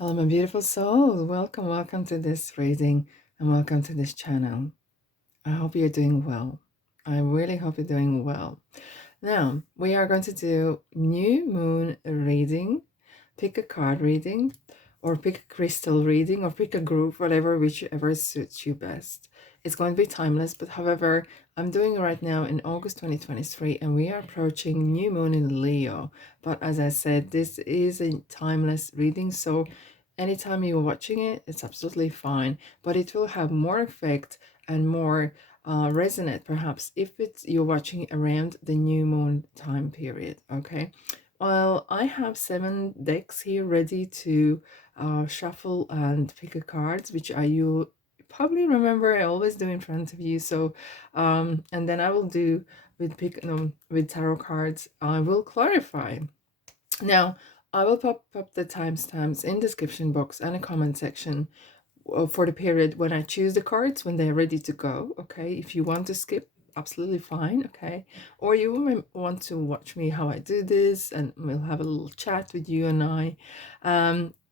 Hello, my beautiful souls. Welcome to this reading and welcome to this channel. I hope you're doing well. I really hope you're doing well. Now, we are going to do new moon reading, pick a card reading, or pick a crystal reading, or pick a group, whichever suits you best. It's going to be timeless, but however, I'm doing it right now in August 2023, and we are approaching new moon in Leo. But as I said, this is a timeless reading, so anytime you're watching it, it's absolutely fine, but it will have more effect and more resonate perhaps if it's you're watching it around the new moon time period. Okay, well, I have 7 decks here ready to shuffle and pick a cards, which you probably remember I always do in front of you. So and then I will do with with tarot cards. I will clarify. Now, I will pop the timestamps in description box and a comment section for the period when I choose the cards, when they're ready to go. Okay, if you want to skip, absolutely fine. Okay, or you may want to watch me how I do this, and we'll have a little chat with you and I.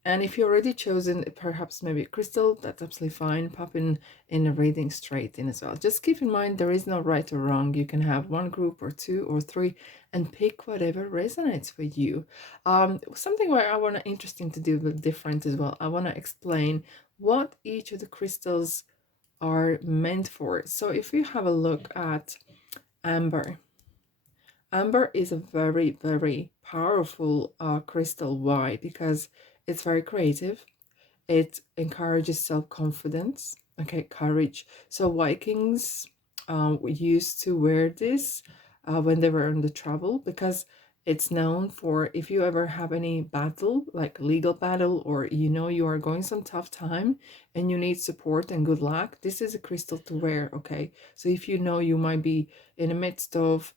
And if you're already chosen, perhaps maybe a crystal, that's absolutely fine. Pop in a reading straight in as well. Just keep in mind there is no right or wrong. You can have one group or two or three and pick whatever resonates for you. Something where I want to interesting to do a bit different as well. I want to explain what each of the crystals are meant for. So if you have a look at amber, amber is a very, very powerful crystal. Why? Because it's very creative. It encourages self-confidence, okay, courage. So Vikings used to wear this when they were on the travel, because it's known for, if you ever have any battle, like legal battle, or you are going some tough time and you need support and good luck, this is a crystal to wear. Okay, so if you might be in the midst of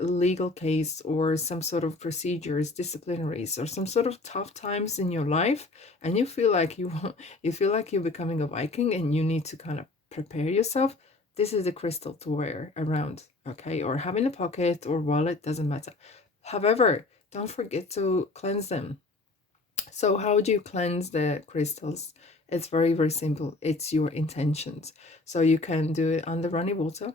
legal case or some sort of procedures, disciplinaries, or some sort of tough times in your life, and you feel like you feel like you're becoming a Viking and you need to kind of prepare yourself, this is a crystal to wear around. Okay, or have in a pocket or wallet, doesn't matter. However, don't forget to cleanse them. So how do you cleanse the crystals? It's very, very simple. It's your intentions. So you can do it under running water,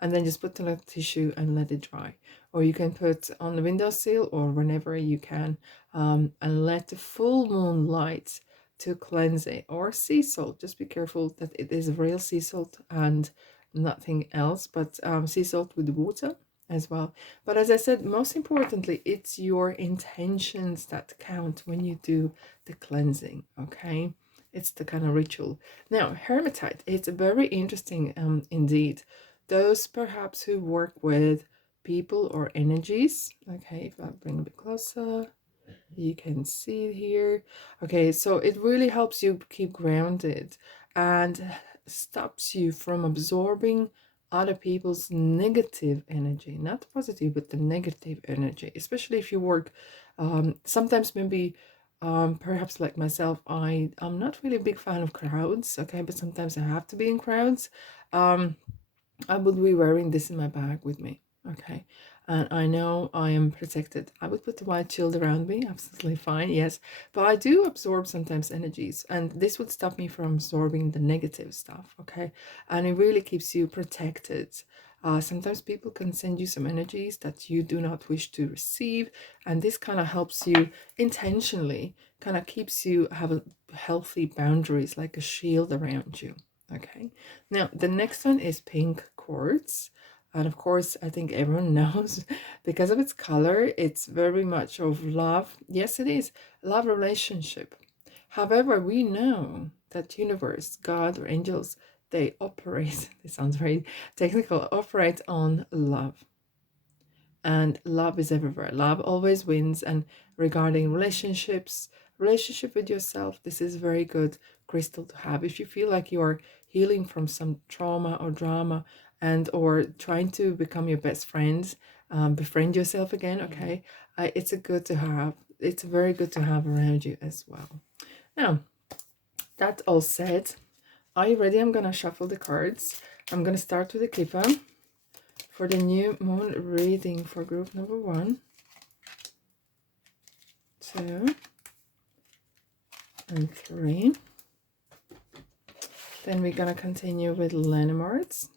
and then just put on a tissue and let it dry. Or you can put on the windowsill or whenever you can, and let the full moon light to cleanse it. Or sea salt. Just be careful that it is real sea salt and nothing else, but sea salt with water as well. But as I said, most importantly, it's your intentions that count when you do the cleansing. Okay, it's the kind of ritual. Now, hematite, it's very interesting indeed. Those perhaps who work with people or energies. Okay, if I bring a bit closer, you can see it here. Okay, so it really helps you keep grounded and stops you from absorbing other people's negative energy, not positive, but the negative energy, especially if you work sometimes maybe perhaps like myself, I'm not really a big fan of crowds. Okay, but sometimes I have to be in crowds. I would be wearing this in my bag with me. Okay, and I know I am protected. I would put the white shield around me, absolutely fine, yes, but I do absorb sometimes energies, and this would stop me from absorbing the negative stuff. Okay, and it really keeps you protected. Sometimes people can send you some energies that you do not wish to receive, and this kind of helps you intentionally, kind of keeps you have a healthy boundaries, like a shield around you. Okay, now the next one is pink quartz. And of course, I think everyone knows because of its color, it's very much of love. Yes, it is love relationship. However, we know that universe, God, or angels, they operate, it sounds very technical, operate on love. And love is everywhere. Love always wins. And regarding relationships, relationship with yourself, this is very good crystal to have if you feel like you are healing from some trauma or drama, and or trying to become your best friends, befriend yourself again. Okay, it's a good to have. It's very good to have around you as well. Now, that all said, are you ready? I'm gonna shuffle the cards. I'm gonna start with the Kippa for the new moon reading for group number 1, 2, and 3. Then we're gonna continue with landmarks.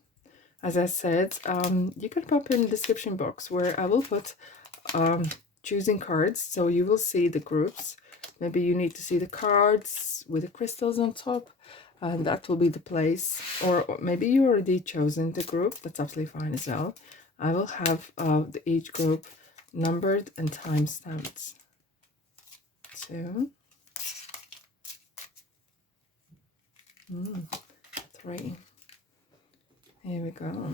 As I said, you can pop in the description box where I will put choosing cards, so you will see the groups. Maybe you need to see the cards with the crystals on top, and that will be the place. Or maybe you already chosen the group. That's absolutely fine as well. I will have each group numbered and time stamped. 2, 3. Here we go.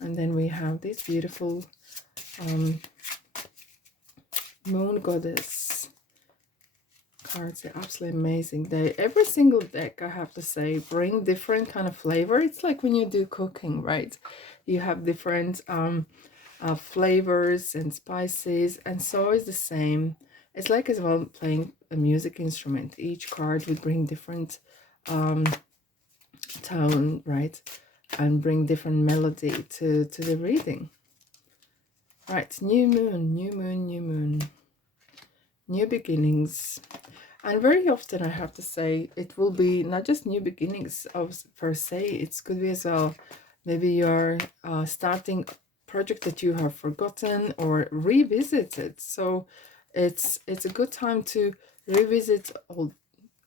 And then we have these beautiful moon goddess cards. They're absolutely amazing. Every single deck, I have to say, bring different kind of flavor. It's like when you do cooking, right? You have different flavors and spices, and so is the same. It's like as well playing a music instrument. Each card would bring different tone, right? And bring different melody to the reading. Right, new moon, new moon, new moon. New beginnings. And very often I have to say it will be not just new beginnings of per se, it could be as well maybe you're starting a project that you have forgotten or revisited. So it's a good time to revisit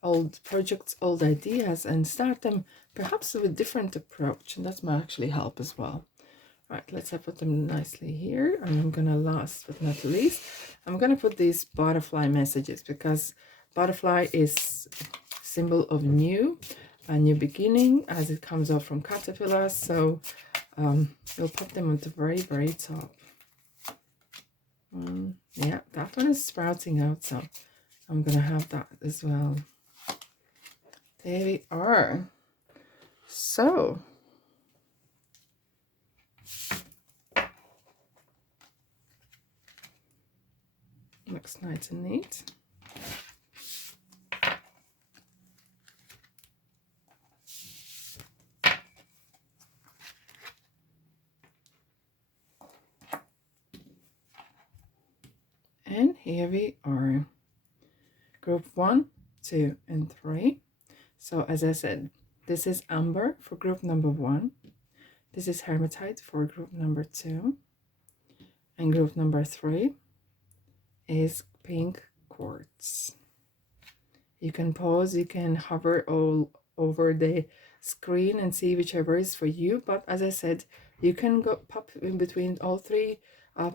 old projects, old ideas, and start them perhaps with a different approach, and that might actually help as well. Right, let's put them nicely here. And I'm gonna, last but not least, I'm gonna put these butterfly messages, because butterfly is symbol of new, a new beginning, as it comes out from caterpillars. So we'll put them on the very top. Yeah, that one is sprouting out, so I'm gonna have that as well. There we are. So looks nice and neat. And here we are, group 1, 2, and 3. So as I said, this is amber for group number 1. This is hematite for group number 2. And group number 3 is pink quartz. You can pause, you can hover all over the screen and see whichever is for you. But as I said, you can go pop in between all 3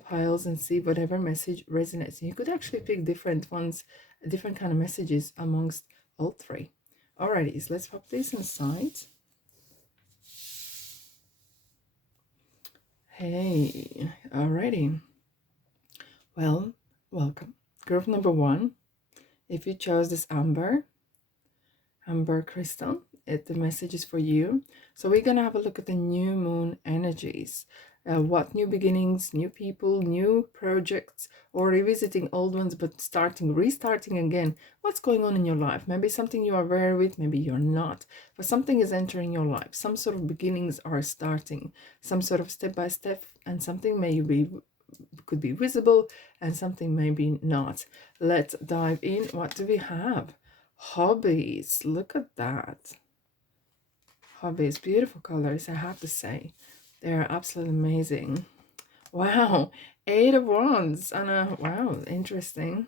piles and see whatever message resonates. You could actually pick different ones, different kind of messages amongst all 3. Alrighty, so let's pop this inside. Hey, alrighty. Well, welcome. Group number 1. If you chose this amber crystal, the message is for you. So we're gonna have a look at the new moon energies. What new beginnings, new people, new projects, or revisiting old ones, but restarting again. What's going on in your life? Maybe something you are aware with, maybe you're not, but something is entering your life. Some sort of beginnings are starting, some sort of step by step, and something could be visible and something maybe not. Let's dive in. What do we have? Hobbies. Look at that. Hobbies, beautiful colors, I have to say. They're absolutely amazing. Wow, 8 of Wands. And wow, interesting.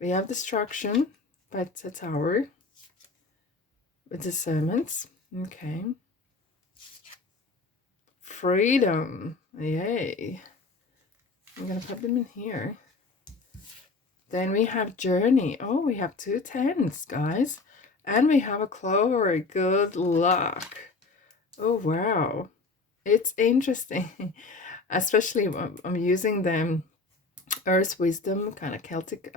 We have Destruction by the Tower with Discernment. Okay. Freedom. Yay. I'm gonna put them in here. Then we have Journey. Oh, we have 2 tens, guys. And we have a Clover. Good luck. Oh, wow. It's interesting. Especially I'm using them Earth Wisdom, kind of Celtic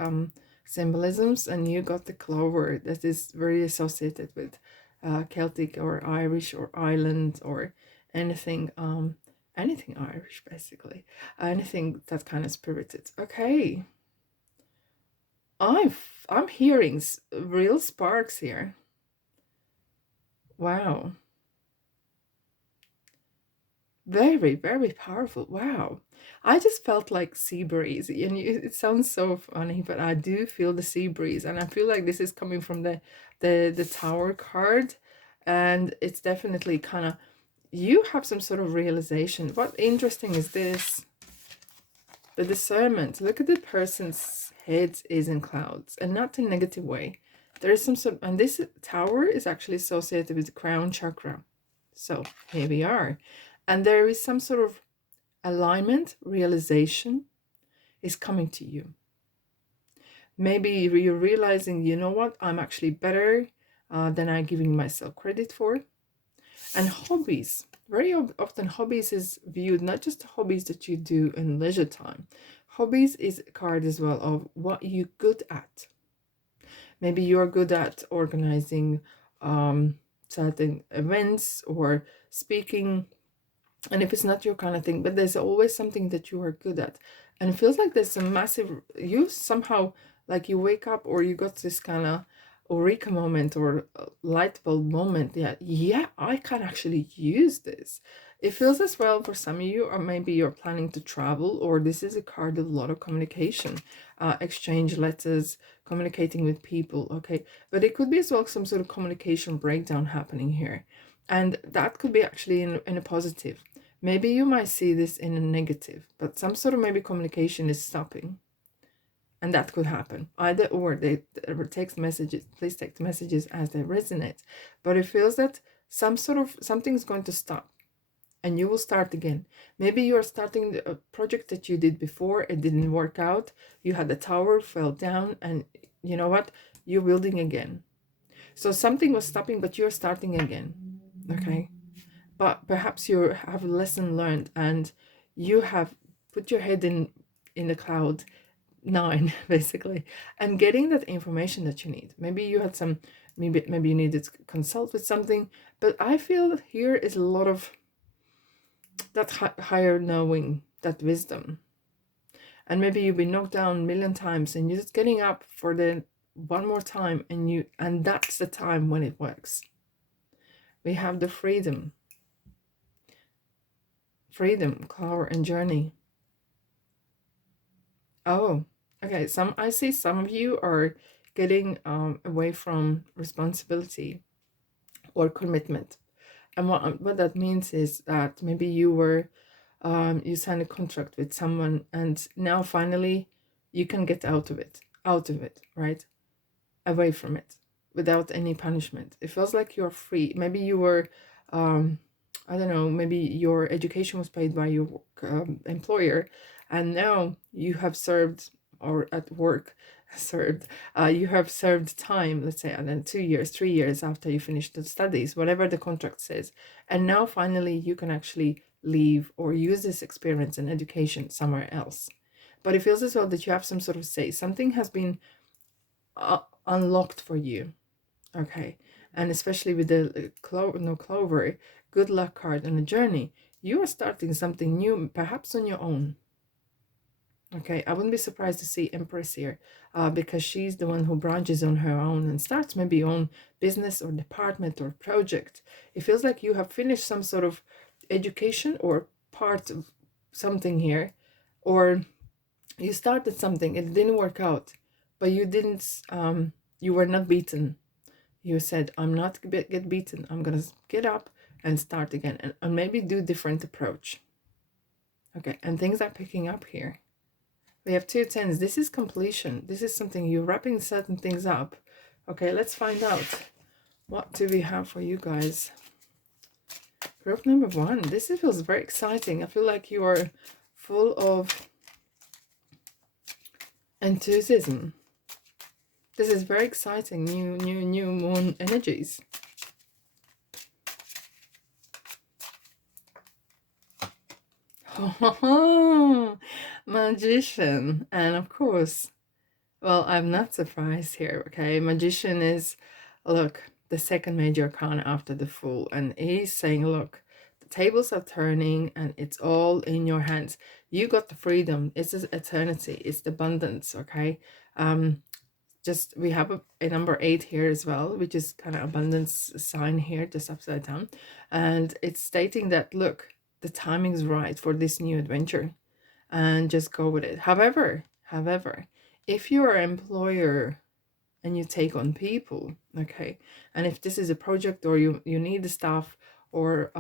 symbolisms. And you got the Clover that is very associated with Celtic or Irish or Ireland or anything anything Irish, basically. Anything that kind of spirited. Okay. I'm hearing real sparks here. Wow. Very, very powerful. Wow. I just felt like sea breeze. And it sounds so funny, but I do feel the sea breeze. And I feel like this is coming from the tower card. And it's definitely kind of, you have some sort of realization. What interesting is this? The discernment. Look at the person's head is in clouds, and not in a negative way. There is some sort, and this tower is actually associated with the crown chakra. So here we are. And there is some sort of alignment, realization is coming to you. Maybe you're realizing, you know what, I'm actually better than I'm giving myself credit for. And hobbies. Very often, hobbies is viewed not just hobbies that you do in leisure time. Hobbies is a card as well of what you're good at. Maybe you're good at organizing certain events or speaking, and if it's not your kind of thing, but there's always something that you are good at, and it feels like there's a massive, you somehow, like you wake up or you got this kind of eureka moment or light bulb moment. Yeah, I can actually use this. It feels as well for some of you, or maybe you're planning to travel, or this is a card of a lot of communication, exchange letters, communicating with people. Okay, but it could be as well some sort of communication breakdown happening here, and that could be actually in a positive. Maybe you might see this in a negative, but some sort of maybe communication is stopping. And that could happen. Either or, they text messages, please take the messages as they resonate. But it feels that some sort of something's going to stop and you will start again. Maybe you're starting a project that you did before, it didn't work out. You had the tower, fell down, and you know what? You're building again. So something was stopping, but you're starting again. Okay. But perhaps you have a lesson learned and you have put your head in the cloud nine basically, and getting that information that you need. Maybe you had some, maybe you needed to consult with something, but I feel that here is a lot of that higher knowing, that wisdom. And maybe you've been knocked down a million times and you're just getting up for the one more time, and that's the time when it works. We have the freedom, power, and journey. Oh, okay. I see some of you are getting away from responsibility or commitment. And what that means is that maybe you signed a contract with someone and now finally you can get out of it, right? Away from it without any punishment. It feels like you're free. Maybe you were, I don't know, maybe your education was paid by your employer, and now you have served, or at work, served, you have served time, let's say, and then 2 years, 3 years after you finish the studies, whatever the contract says. And now finally you can actually leave or use this experience and education somewhere else. But it feels as well that you have some sort of say. Something has been unlocked for you. Okay. And especially with the clover, good luck card on a journey, you are starting something new, perhaps on your own. Okay, I wouldn't be surprised to see Empress here, because she's the one who branches on her own and starts maybe own business or department or project. It feels like you have finished some sort of education or part of something here, or you started something, it didn't work out, but you didn't, you were not beaten. You said, I'm not get beaten. I'm gonna get up and start again, and maybe do different approach. Okay, and things are picking up here. We have 2 tens. This is completion. This is something you're wrapping certain things up. Okay, let's find out. What do we have for you guys? Group number 1. This feels very exciting. I feel like you are full of enthusiasm. This is very exciting. New moon energies. Oh, magician. And of course, well, I'm not surprised here, okay? Magician is, look, the second major arcana after the Fool. And he's saying, look, the tables are turning and it's all in your hands. You got the freedom. It's eternity. It's the abundance, okay? Just, we have a number 8 here as well, which is kind of abundance sign here, just upside down. And it's stating that, look, the timing is right for this new adventure, and just go with it. However, if you're an employer and you take on people, okay, and if this is a project, or you need the staff, or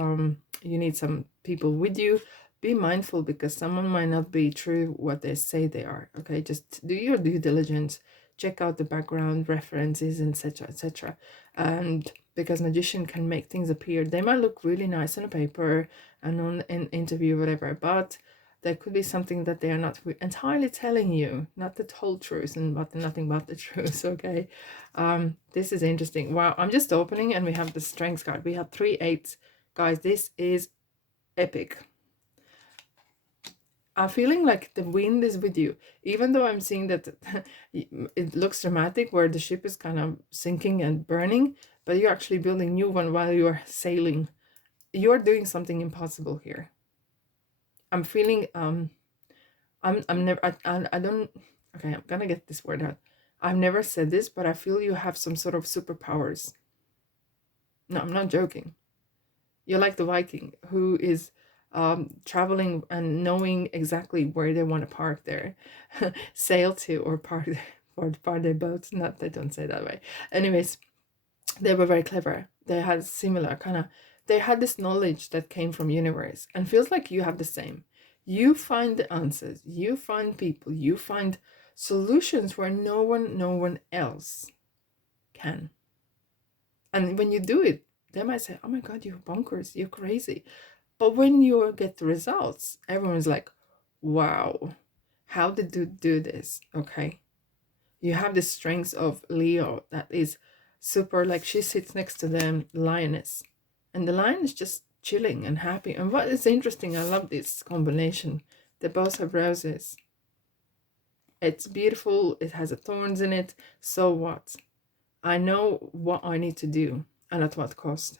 you need some people with you, be mindful, because someone might not be true what they say they are. Okay, just do your due diligence, check out the background references, etc, etc. And because magician can make things appear, they might look really nice on a paper and on an interview, whatever, but there could be something that they are not entirely telling you, not the whole truth, and but nothing but the truth. Okay, this is interesting. Wow, I'm just opening and we have the strength card. We have 3 8s, guys. This is epic. I'm feeling like the wind is with you, even though I'm seeing that it looks dramatic where the ship is kind of sinking and burning, but you're actually building a new one while you're sailing. You're doing something impossible here. I'm feeling I'm never I don't, okay, I'm gonna get this word out. I've never said this, but I feel you have some sort of superpowers. No, I'm not joking. You're like the Viking who is traveling and knowing exactly where they want to park their sail to, or park their boats. Not, they don't say that way. Anyways, they were very clever. They had similar kind of, they had this knowledge that came from universe, and feels like you have the same. You find the answers, you find people, you find solutions where no one else can. And when you do it, they might say, oh my god, you're bonkers, you're crazy. But when you get the results, everyone's like, wow, how did you do this? Okay, you have the strength of Leo that is super, like she sits next to the lioness, and the lion is just chilling and happy. And what is interesting, I love this combination. They both have roses. It's beautiful. It has thorns in it. So what? I know what I need to do, and at what cost.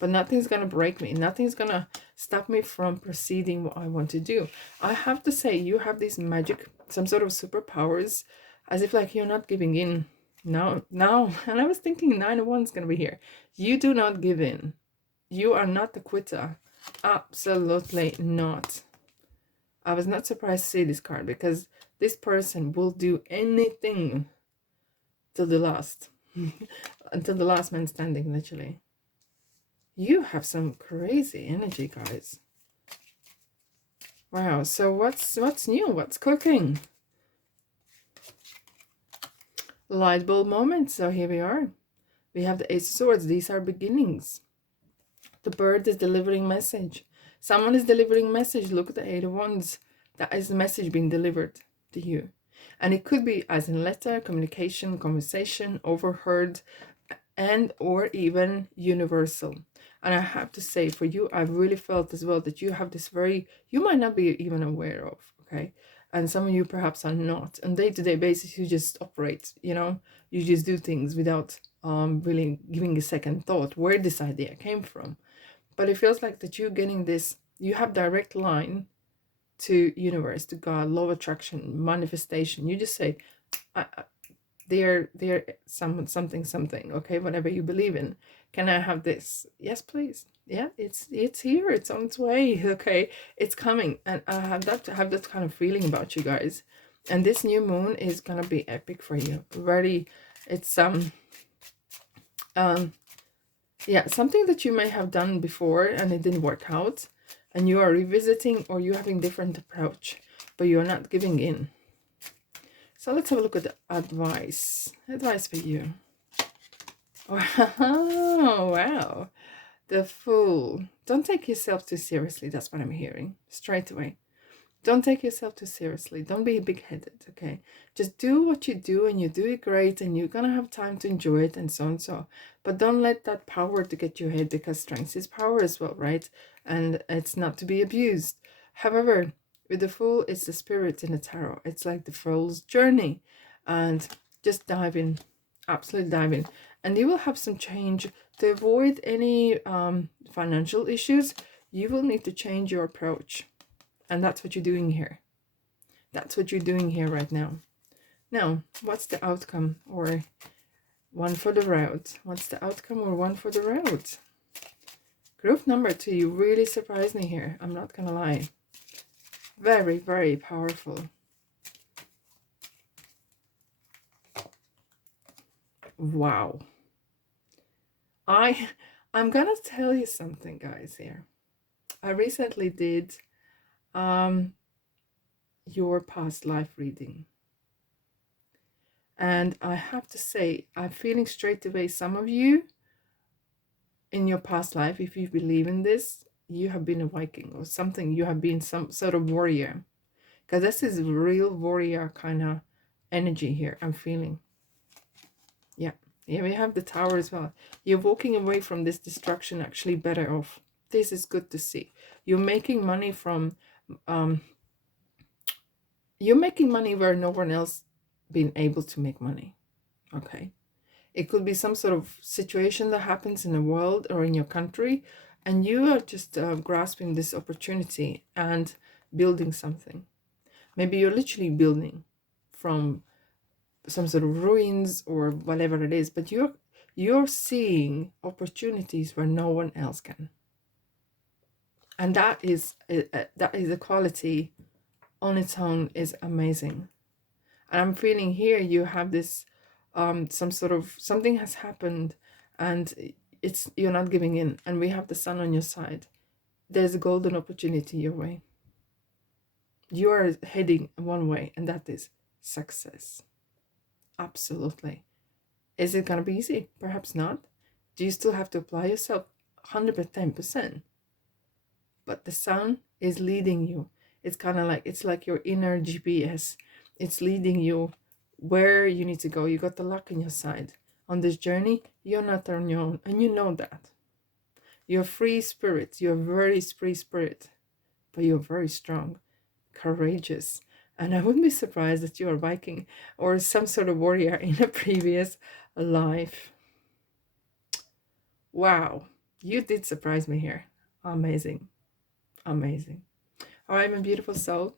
But nothing's gonna break me. Nothing's gonna stop me from proceeding what I want to do. I have to say, you have these magic, some sort of superpowers, as if like you're not giving in. No, no. And I was thinking 9 of Wands gonna be here. You do not give in. You are not the quitter. Absolutely not. I was not surprised to see this card, because this person will do anything till the last. Until the last man standing, literally. You have some crazy energy, guys. Wow, so what's new? What's cooking? Light bulb moment. So here we are. We have the Ace of Swords. These are beginnings. The bird is delivering message. Someone is delivering message. Look at the Eight of Wands. That is the message being delivered to you. And it could be as in letter, communication, conversation, overheard, and or even universal. And I have to say, for you, I've really felt as well that you have this very, you might not be even aware of, okay? And some of you perhaps are not. On day-to-day basis, you just operate, you just do things without really giving a second thought where this idea came from. But it feels like that you're getting this, you have direct line to universe, to God, law of attraction, manifestation. You just say, they're something, okay, whatever you believe in. Can I have this? Yes, please. Yeah, it's here, it's on its way. Okay, it's coming. And I have that kind of feeling about you guys. And this new moon is gonna be epic for you. Very, it's yeah, something that you may have done before and it didn't work out, and you are revisiting, or you're having different approach, but you're not giving in. So let's have a look at the advice for you. Oh, wow. The Fool. Don't take yourself too seriously. That's what I'm hearing straight away. Don't take yourself too seriously. Don't be big-headed, okay? Just do what you do, and you do it great, and you're gonna have time to enjoy it, and so and so. But don't let that power to get your head, because strength is power as well, right? And it's not to be abused. However, with the Fool, it's the spirit in the tarot. It's like the Fool's journey. And just dive in. Absolutely dive in. And you will have some change. To avoid any financial issues, you will need to change your approach. And that's what you're doing here. That's what you're doing here right now. Now, what's the outcome, or one for the road? What's the outcome, or one for the road? Group number 2, you really surprised me here. I'm not gonna lie. Very, very powerful. Wow. I'm gonna tell you something, guys, here. I recently did your past life reading. And I have to say, I'm feeling straight away, some of you in your past life, if you believe in this, you have been a Viking or something. You have been some sort of warrior. Because this is real warrior kind of energy here I'm feeling. Yeah. Yeah, we have the Tower as well. You're walking away from this destruction actually better off. This is good to see. You're making money from... you're making money where no one else been able to make money. Okay. It could be some sort of situation that happens in the world or in your country, and you are just grasping this opportunity and building something. Maybe you're literally building from some sort of ruins or whatever it is, but you're seeing opportunities where no one else can. And that is a quality on its own, is amazing. And I'm feeling here you have this some sort of something has happened, and you're not giving in, and we have the sun on your side. There's a golden opportunity your way. You are heading one way, and that is success. Absolutely. Is it gonna be easy? Perhaps not. Do you still have to apply yourself 110%? But the sun is leading you. It's kind of like, it's like your inner GPS. It's leading you where you need to go. You got the luck on your side. On this journey, you're not on your own, and you know that. You're free spirit. You're very free spirit, but you're very strong, courageous. And I wouldn't be surprised that you're a Viking or some sort of warrior in a previous life. Wow, you did surprise me here. Amazing. Amazing. All right, my beautiful soul.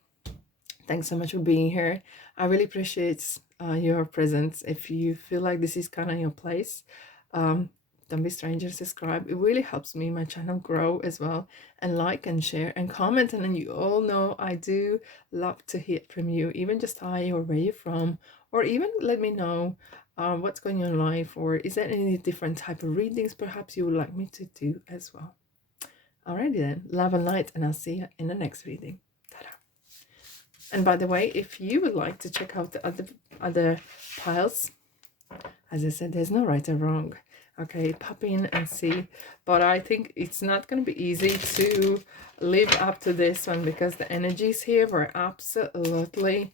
Thanks so much for being here. I really appreciate your presence. If you feel like this is kind of your place, don't be stranger, subscribe. It really helps me, my channel, grow as well. And like and share and comment. And then you all know I do love to hear from you, even just hi or where you're from, or even let me know what's going on in life, or is there any different type of readings perhaps you would like me to do as well. Alrighty then, love and light, and I'll see you in the next reading. Ta-da. And by the way, if you would like to check out the other piles, as I said, there's no right or wrong. Okay, pop in and see. But I think it's not going to be easy to live up to this one, because the energies here were absolutely,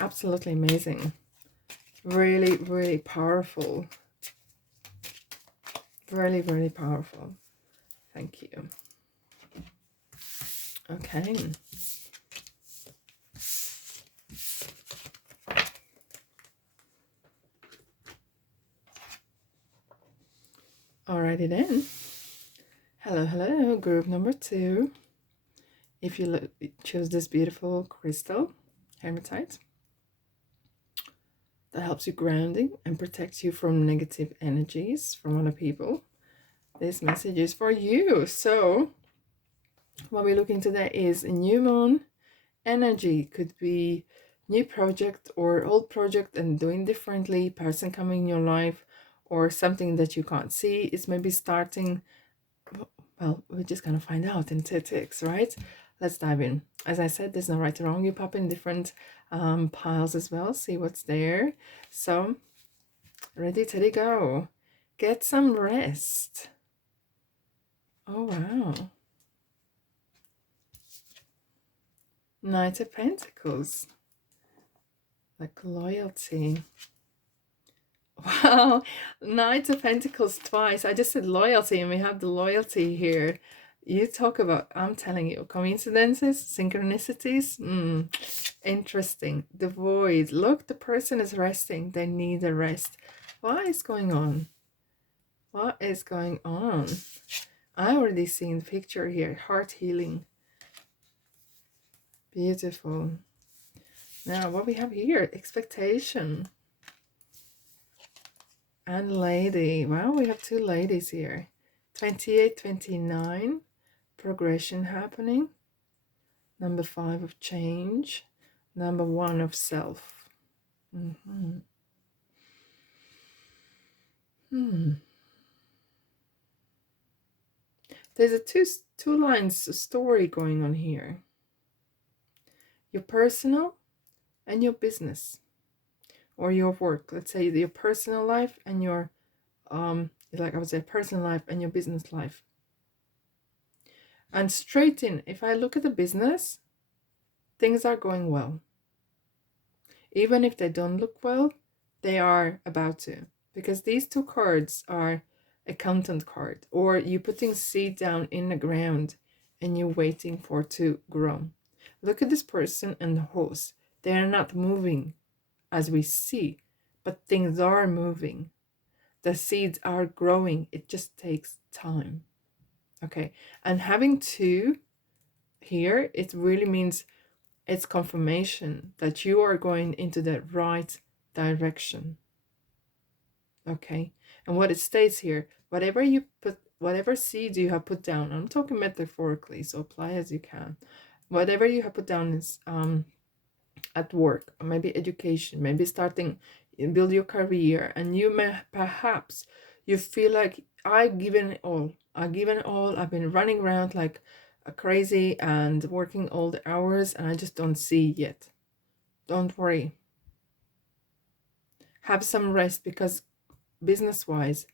absolutely amazing. Really, really powerful. Really, really powerful. Thank you. Okay. Alrighty then. Hello, hello, group number 2. If you choose this beautiful crystal, Hematite, that helps you grounding and protects you from negative energies from other people, this message is for you. So what we're looking today is a new moon energy. Could be new project or old project and doing differently, person coming in your life, or something that you can't see is maybe starting. Well, we're just gonna find out in 2 ticks, right? Let's dive in. As I said, there's no right or wrong. You pop in different piles as well, see what's there. So ready, steady, go. Get some rest. Oh wow. Knight of Pentacles, like loyalty. Wow, Knight of Pentacles twice. I just said loyalty, and we have the loyalty here. You talk about, I'm telling you, coincidences, synchronicities. Interesting. The void. Look, the person is resting. They need a rest. What is going on? What is going on? I already seen the picture here. Heart healing. Beautiful. Now, what we have here? Expectation. And lady. Wow, we have 2 ladies here. 28, 29, progression happening. Number 5 of change. Number 1 of self. Mm-hmm. There's a two lines story going on here. Your personal and your business, or your work. Let's say your personal life and your like I would say personal life and your business life. And straight in, if I look at the business, things are going well. Even if they don't look well, they are about to. Because these two cards are a content card, or you putting seed down in the ground and you're waiting for it to grow. Look at this person and the horse. They are not moving as we see, but things are moving. The seeds are growing. It just takes time. Okay. And having two here, it really means it's confirmation that you are going into the right direction. Okay. And what it states here, whatever you put, whatever seeds you have put down, I'm talking metaphorically, so apply as you can. Whatever you have put down is at work, or maybe education, maybe starting build your career, and you may perhaps you feel like I've given it all. I've been running around like a crazy and working all the hours, and I just don't see yet. Don't worry. Have some rest, because business wise,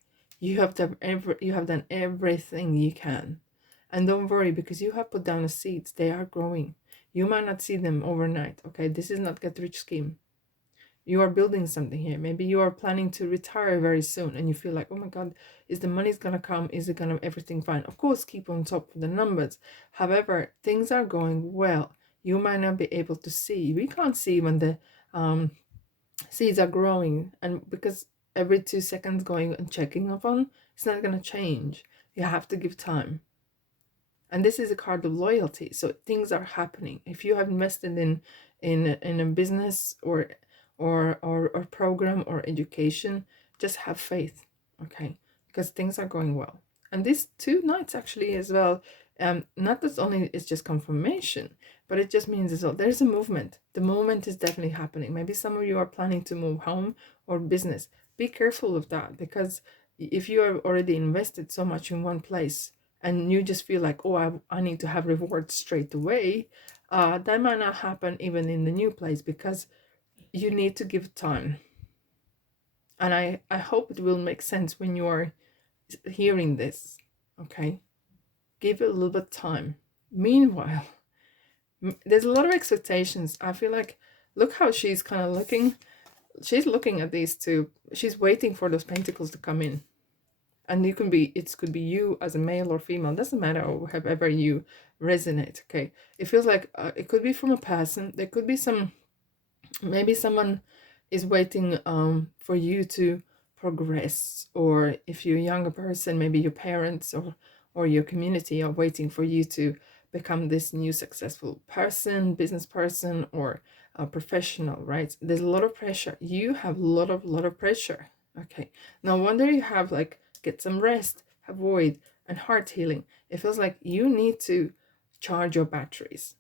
you have done everything you can. And don't worry, because you have put down the seeds. They are growing. You might not see them overnight. Okay, this is not get rich scheme. You are building something here. Maybe you are planning to retire very soon and you feel like, oh my God, is the money's gonna come? Is it gonna everything fine? Of course, keep on top of the numbers. However, things are going well. You might not be able to see. We can't see when the seeds are growing, and because every 2 seconds going and checking up on, it's not gonna change. You have to give time. And this is a card of loyalty, so things are happening. If you have invested in a business or program or education, just have faith, okay? Because things are going well. And these 2 nights actually as well, not that only it's just confirmation, but it just means as well there's a movement. The movement is definitely happening. Maybe some of you are planning to move home or business. Be careful of that, because if you have already invested so much in one place and you just feel like, oh, I need to have rewards straight away, that might not happen even in the new place, because you need to give time. And I hope it will make sense when you are hearing this, okay? Give it a little bit of time. Meanwhile, there's a lot of expectations. I feel like, look how she's kind of looking. She's looking at these two. She's waiting for those pentacles to come in. And you can be, it could be you as a male or female, doesn't matter, or however you resonate, okay? It feels like it could be from a person. There could be some, maybe someone is waiting for you to progress, or if you're a younger person, maybe your parents or your community are waiting for you to become this new successful person, business person, or a professional, right? There's a lot of pressure. You have a lot of pressure. Okay, no wonder you have like, get some rest, avoid, and heart healing. It feels like you need to charge your batteries.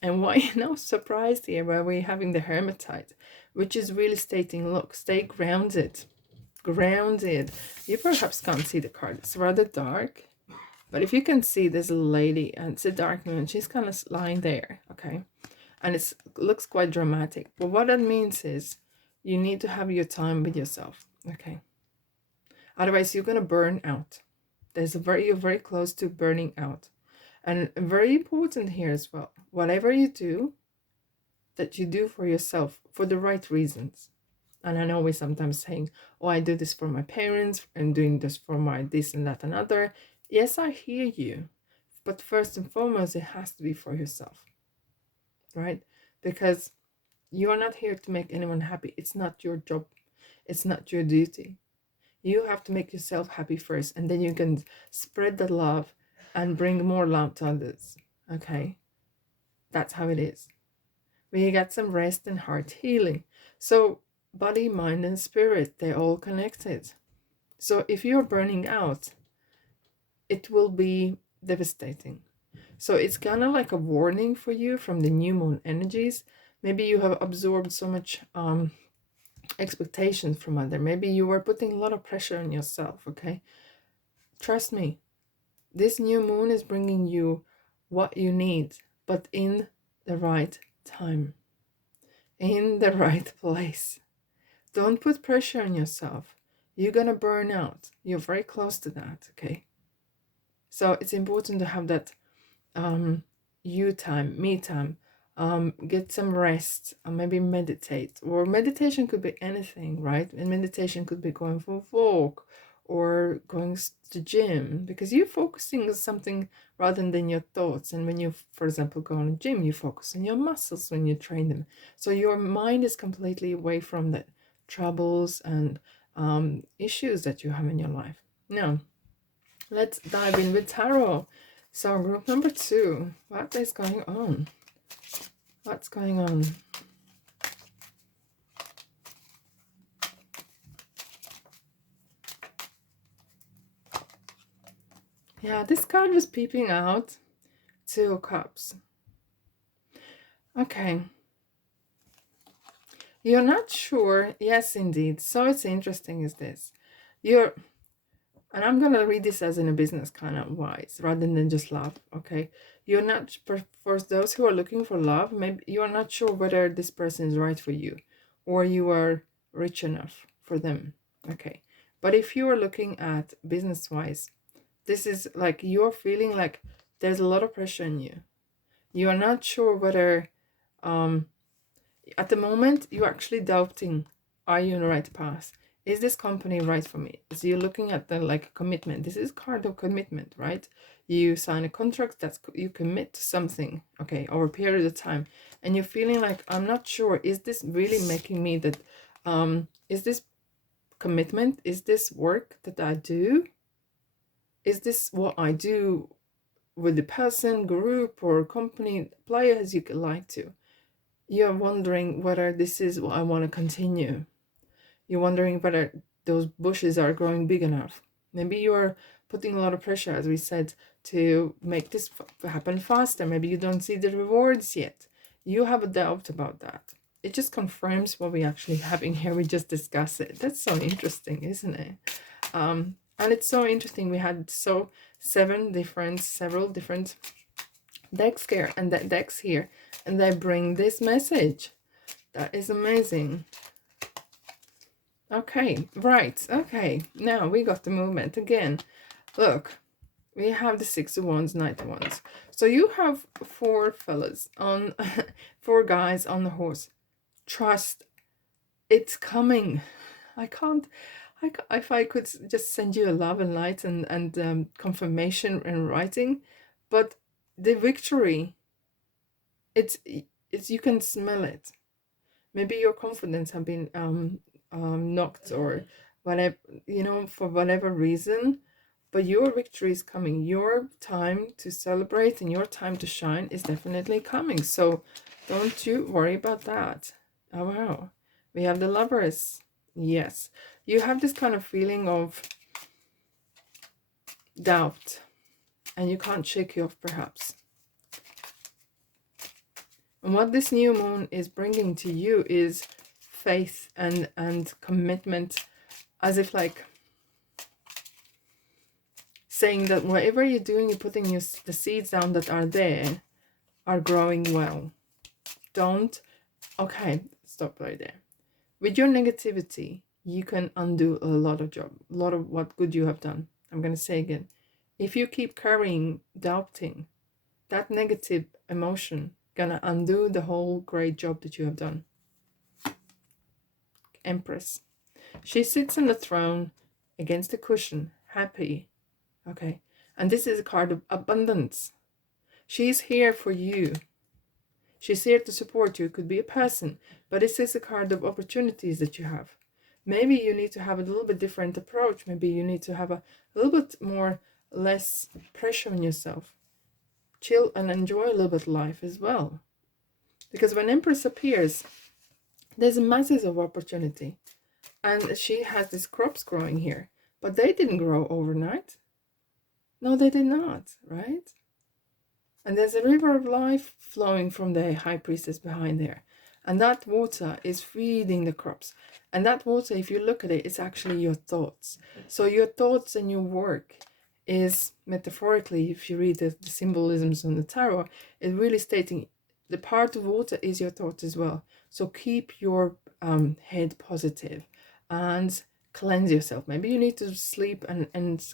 And why now surprised here where we're having the Hematite, which is really stating, look, stay grounded. Grounded. You perhaps can't see the card. It's rather dark. But if you can see, there's a lady, and it's a dark moon. She's kind of lying there, okay? And it looks quite dramatic. But what that means is you need to have your time with yourself, okay? Otherwise, you're going to burn out. You're very close to burning out. And very important here as well, whatever you do, that you do for yourself for the right reasons. And I know we sometimes saying, oh, I do this for my parents, I'm doing this for my this and that and other. Yes, I hear you. But first and foremost, it has to be for yourself, right? Because you are not here to make anyone happy. It's not your job. It's not your duty. You have to make yourself happy first, and then you can spread the love and bring more love to others. Okay? That's how it is. We get some rest and heart healing. So body, mind, and spirit, they're all connected. So if you're burning out, it will be devastating. So it's kind of like a warning for you from the new moon energies. Maybe you have absorbed so much expectations from other. Maybe you were putting a lot of pressure on yourself, okay? Trust me, this new moon is bringing you what you need, but in the right time, in the right place. Don't put pressure on yourself. You're gonna burn out. You're very close to that, okay? So it's important to have that you time, me time. Get some rest, maybe meditate. Or meditation could be anything, right? And meditation could be going for a walk or going to gym, because you're focusing on something rather than your thoughts. And when you, for example, go on a gym, you focus on your muscles when you train them. So your mind is completely away from the troubles and issues that you have in your life. Now, let's dive in with tarot. So group number 2, what is going on? What's going on? Yeah, this card was peeping out. 2 of Cups. Okay. You're not sure. Yes, indeed. So it's interesting is this. You're, and I'm going to read this as in a business kind of wise, rather than just love, okay? You're not, for those who are looking for love, maybe you're not sure whether this person is right for you, or you are rich enough for them, okay? But if you are looking at business-wise, this is like you're feeling like there's a lot of pressure on you. You are not sure whether, at the moment, you're actually doubting, are you on the right path? Is this company right for me? So you're looking at the like commitment. This is card of commitment, right? You sign a contract, that's you commit to something, okay, over a period of time, and you're feeling like, I'm not sure, is this really making me that, is this commitment, is this work that I do, is this what I do with the person, group, or company, play as you like to. You're wondering whether this is what I want to continue. You're wondering whether those bushes are growing big enough. Maybe you're putting a lot of pressure, as we said, to make this happen faster. Maybe you don't see the rewards yet. You have a doubt about that. It just confirms what we actually have in here. We just discussed it. That's so interesting, isn't it? And it's so interesting. We had several different decks here and decks here, and they bring this message. That is amazing. Okay, right. Okay, now we got the movement again. Look, we have the 6 of Wands, Knight of Wands. So you have 4 fellas on, 4 guys on the horse. Trust, it's coming. If I could just send you a love and light and confirmation in writing, but the victory, it's you can smell it. Maybe your confidence have been knocked, or whatever, for whatever reason, but your victory is coming. Your time to celebrate and your time to shine is definitely coming. So don't you worry about that. Oh wow, we have the Lovers. Yes, you have this kind of feeling of doubt, and you can't shake it off, perhaps. And what this new moon is bringing to you is faith and commitment, as if like saying that whatever you're doing, you're putting the seeds down that are there are growing well. Okay, stop right there. With your negativity, you can undo a lot of what good you have done. I'm going to say again, if you keep carrying doubting, that negative emotion gonna undo the whole great job that you have done. Empress. She sits on the throne against the cushion, happy. Okay. And this is a card of abundance. She's here for you. She's here to support you. It could be a person, but this is a card of opportunities that you have. Maybe you need to have a little bit different approach. Maybe you need to have a little bit less pressure on yourself. Chill and enjoy a little bit life as well. Because when Empress appears, there's a masses of opportunity. And she has these crops growing here, but they didn't grow overnight. No, they did not, right? And there's a river of life flowing from the high priestess behind there. And that water is feeding the crops. And that water, if you look at it, it's actually your thoughts. So your thoughts and your work is metaphorically, if you read the symbolisms on the tarot, it's really stating the part of water is your thoughts as well. So keep your head positive and cleanse yourself. Maybe you need to sleep and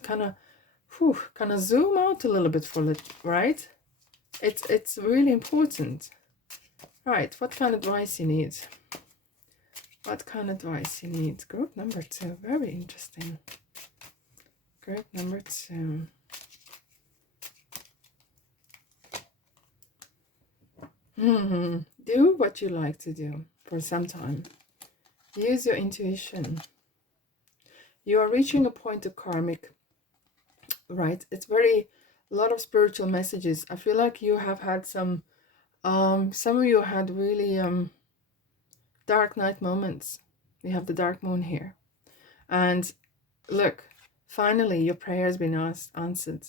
kind of zoom out a little bit for it, right? It's really important. Right, what kind of advice you need? What kind of advice you need? Group number 2, very interesting. Group number 2. Do what you like to do for some time. Use your intuition. You are reaching a point of karmic, right? It's a lot of spiritual messages. I feel like you have had some of you had really dark night moments. We have the dark moon here. And look, finally your prayer has been answered.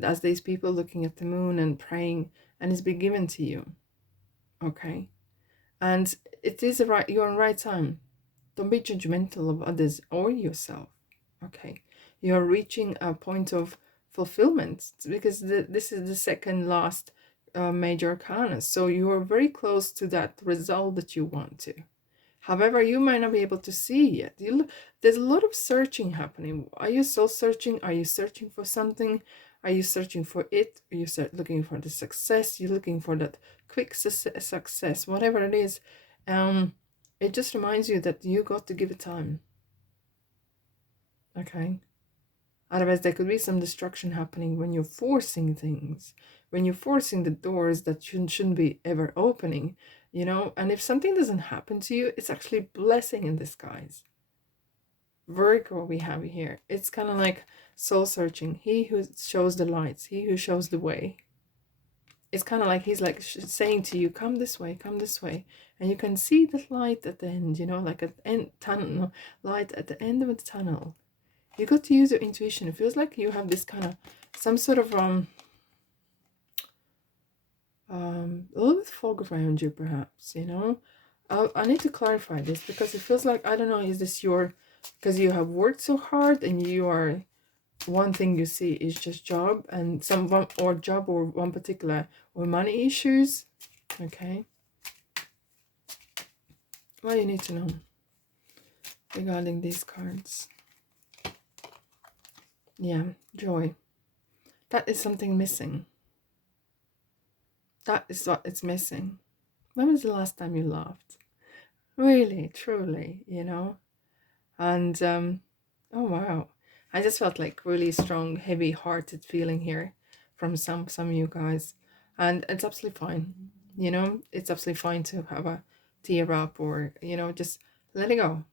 As these people looking at the moon and praying, and it's been given to you. Okay? And it is you're on the right time. Don't be judgmental of others or yourself. Okay? You're reaching a point of fulfillment because this is the second last major arcana. So you are very close to that result that you want to. However, you might not be able to see yet. There's a lot of searching happening. Are you soul searching? Are you searching for something? Are you searching for it? Are you looking for the success? You're looking for that quick success, whatever it is. It just reminds you that you got to give it time. Okay? Otherwise, there could be some destruction happening when you're forcing things, when you're forcing the doors that shouldn't be ever opening, you know. And if something doesn't happen to you, it's actually blessing in disguise. Virgo we have here. It's kind of like soul searching. He who shows the lights, he who shows the way. It's kind of like he's like saying to you, come this way, and you can see the light at the end, you know, like at the end tunnel, light at the end of the tunnel. You got to use your intuition. It feels like you have this kind of some sort of a little bit fog around you, perhaps, you know. I need to clarify this because it feels like, I don't know, is this your, because you have worked so hard and you are, one thing you see is just job and job or one particular or money issues. Okay, what do you need to know regarding these cards? Yeah, joy. That is something missing. That is what it's missing. When was the last time you laughed? Really, truly, you know? And, oh wow. I just felt like really strong, heavy-hearted feeling here from some of you guys. And it's absolutely fine. You know, it's absolutely fine to have a tear up or, you know, just let it go.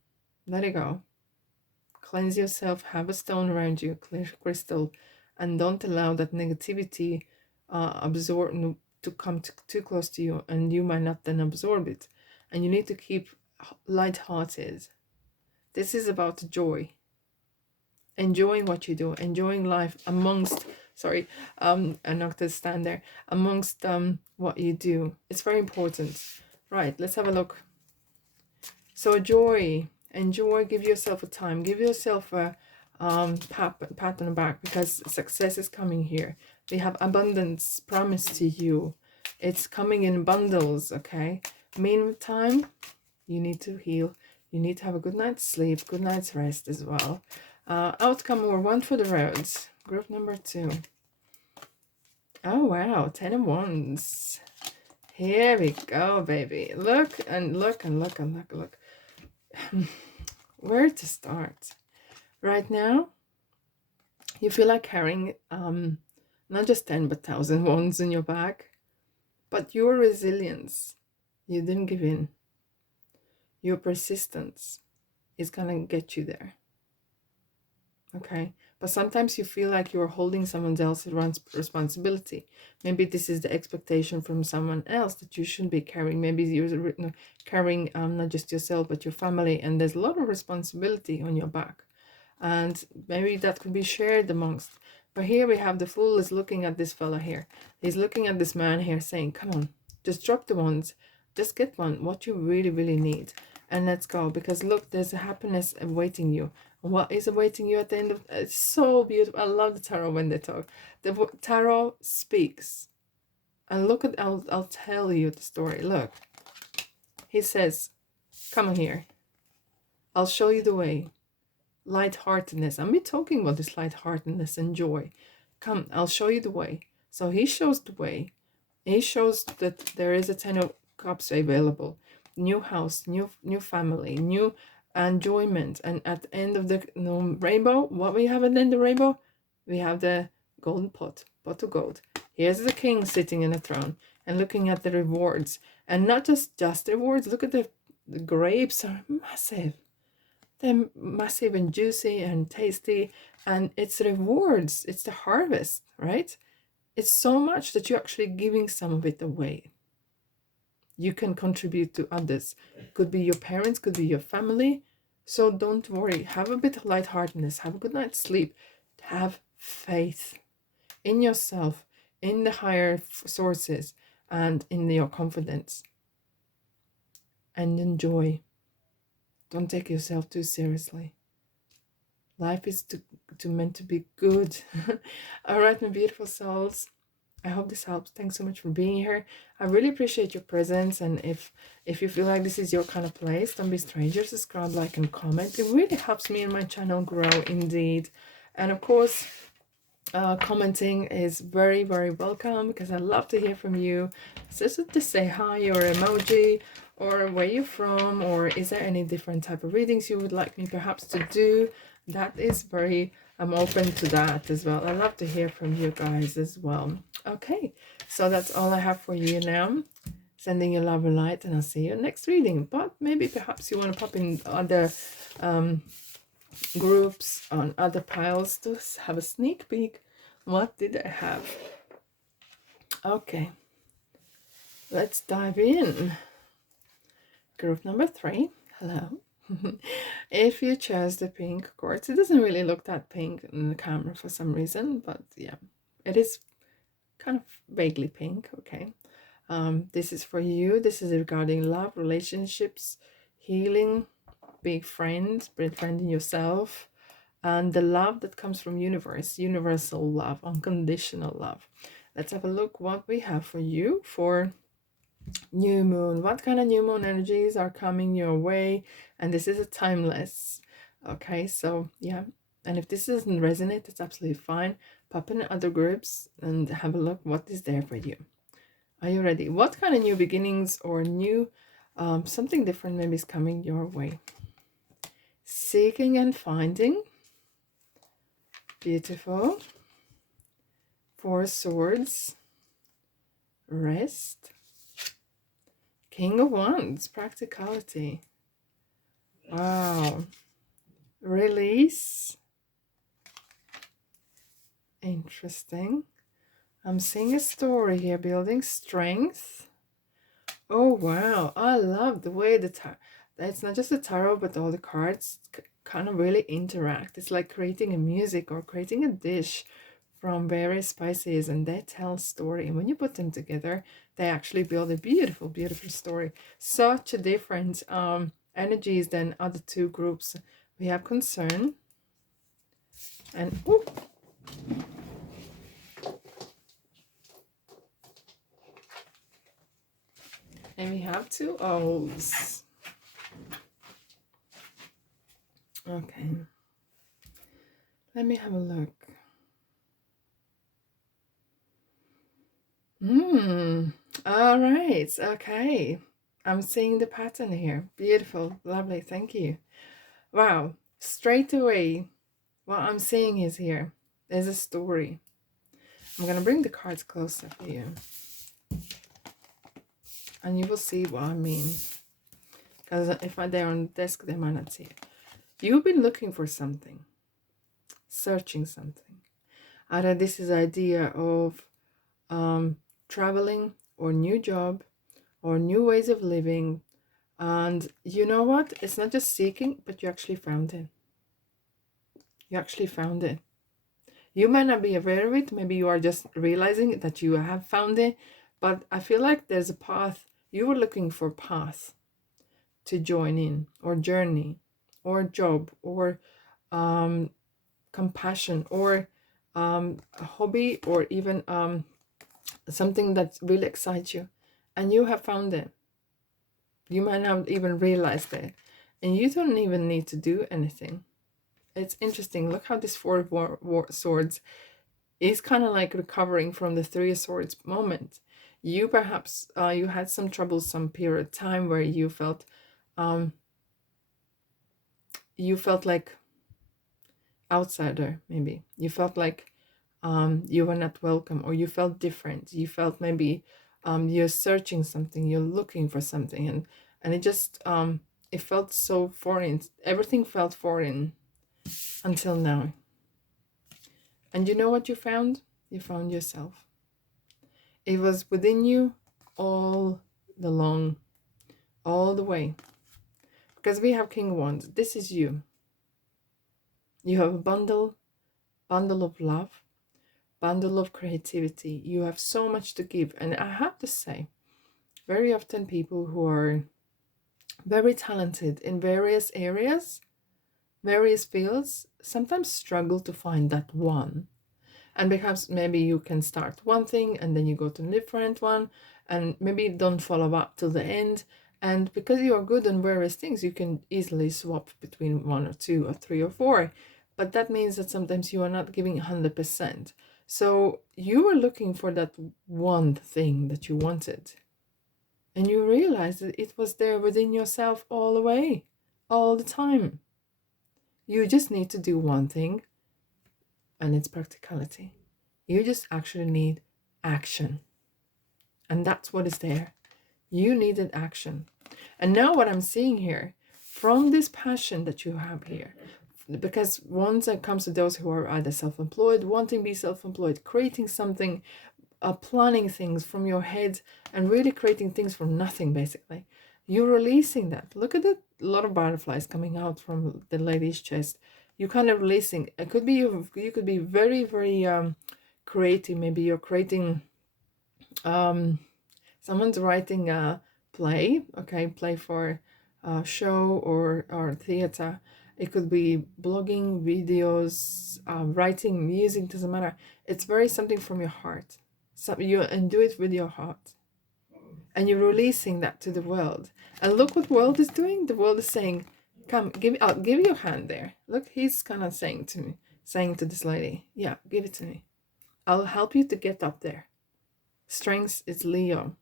Let it go. Cleanse yourself, have a stone around you, clear crystal, and don't allow that negativity absorb to come too close to you, and you might not then absorb it. And you need to keep light-hearted. This is about joy, enjoying what you do, enjoying life amongst, sorry, I'm not to stand there, amongst what you do. It's very important. Right, let's have a look. So enjoy, give yourself a time, give yourself a pat on the back, because success is coming here. We have abundance promised to you. It's coming in bundles, okay? Meantime, you need to heal. You need to have a good night's sleep, good night's rest as well. Outcome or one for the roads. Group number 2. Oh, wow. 10 of Wands. Here we go, baby. Look and look and look and look and look. Where to start? Right now, you feel like carrying not just 10 but 1,000 wands in your back, but your resilience, you didn't give in. Your persistence is gonna get you there. Okay, but sometimes you feel like you're holding someone else's responsibility. Maybe this is the expectation from someone else that you shouldn't be carrying. Maybe you're carrying not just yourself but your family, and there's a lot of responsibility on your back, and maybe that could be shared amongst But here we have the Fool is looking at this fella here. He's looking at this man here saying, come on, just drop the ones. Just get one, what you really, really need. And let's go. Because look, there's a happiness awaiting you. What is awaiting you at the end of... It's so beautiful. I love the tarot when they talk. The tarot speaks. And look at... I'll tell you the story. Look. He says, come on here. I'll show you the way. Lightheartedness. I'm talking about this lightheartedness and joy. Come, I'll show you the way. So he shows the way. He shows that there is a 10 of cups available. New house, new family, new enjoyment. And at the end of the rainbow, what we have at the end of the rainbow? We have the golden pot of gold. Here's the king sitting in a throne and looking at the rewards. And not just rewards. Look at the grapes are massive. They're massive and juicy and tasty, and it's rewards. It's the harvest, right? It's so much that you're actually giving some of it away. You can contribute to others. Could be your parents, could be your family. So don't worry. Have a bit of lightheartedness. Have a good night's sleep. Have faith in yourself, in the higher sources, and in your confidence. And enjoy. Don't take yourself too seriously. Life is meant to be good. All right, my beautiful souls. I hope this helps. Thanks so much for being here. I really appreciate your presence. And if you feel like this is your kind of place, don't be strangers. Subscribe, like, and comment. It really helps me and my channel grow indeed. And of course, commenting is very, very welcome because I love to hear from you. Just to say hi or emoji, or where you're from, or is there any different type of readings you would like me perhaps to do? That is very, I'm open to that as well. I love to hear from you guys as well. Okay, so that's all I have for you now. Sending you love and light, and I'll see you next reading. But maybe perhaps you want to pop in other groups on other piles to have a sneak peek. What did I have? Okay, let's dive in. Group number 3. Hello. If you chose the pink quartz, it doesn't really look that pink in the camera for some reason, but yeah, it is kind of vaguely pink. Okay, this is for you. This is regarding love, relationships, healing, big friend, befriending yourself, and the love that comes from universe, universal love, unconditional love. Let's have a look what we have for you for new moon. What kind of new moon energies are coming your way? And this is a timeless. Okay, so yeah, and if this doesn't resonate, that's absolutely fine. Pop in other groups and have a look what is there for you. Are you ready? What kind of new beginnings or new something different maybe is coming your way? Seeking and finding. Beautiful. 4 swords. Rest. King of Wands, practicality. Wow. Release. Interesting. I'm seeing a story here, building strength. Oh, wow. I love the way it's not just the tarot, but all the cards kind of really interact. It's like creating a music or creating a dish from various spices, and they tell a story. And when you put them together, they actually build a beautiful, beautiful story. Such a different energies than other 2 groups. We have concern, and and we have 2 O's. Okay, let me have a look. All right. Okay. I'm seeing the pattern here. Beautiful. Lovely. Thank you. Wow. Straight away, what I'm seeing is here. There's a story. I'm going to bring the cards closer for you. And you will see what I mean. Because if they're on the desk, they might not see it. You've been looking for something. Searching something. Either this is idea of traveling or new job or new ways of living, and you know what, it's not just seeking, but you actually found it. You might not be aware of it. Maybe you are just realizing that you have found it. But I feel like there's a path. You were looking for a path to join in, or journey, or job, or compassion, or a hobby, or even something that really excites you. And you have found it. You might not even realize it. And you don't even need to do anything. It's interesting. Look how this Four of Swords is kind of like recovering from the Three of Swords moment. You perhaps you had some trouble some period of time where um, you felt like outsider. Maybe you felt like you were not welcome, or you felt different. You felt maybe you're searching something, you're looking for something, and it just it felt so foreign. Everything felt foreign until now. And you know what you found? You found yourself. It was within you all the long, all the way. Because we have King Wands. This is you. You have a bundle of love, bundle of creativity. You have so much to give. And I have to say, very often people who are very talented in various areas, various fields, sometimes struggle to find that one. And perhaps maybe you can start one thing and then you go to a different one, and maybe don't follow up till the end. And because you are good in various things, you can easily swap between one or two or three or four. But that means that sometimes you are not giving 100%. So you were looking for that one thing that you wanted. And you realize that it was there within yourself all the way, all the time. You just need to do one thing, and it's practicality. You just actually need action. And that's what is there. You needed action. And now what I'm seeing here, from this passion that you have here, because once it comes to those who are either self-employed, wanting to be self-employed, creating something, planning things from your head, and really creating things from nothing, basically. You're releasing that. Look at it, a lot of butterflies coming out from the lady's chest. You kind of releasing. It could be you could be very, very creative. Maybe you're creating someone's writing a play, okay, play for a show or theater. It could be blogging, videos, writing, music, doesn't matter. It's very something from your heart. So you and do it with your heart. And you're releasing that to the world. And look what the world is doing. The world is saying, come, I'll give you a hand there. Look, he's kind of saying to me, saying to this lady, yeah, give it to me. I'll help you to get up there. Strength is Leo.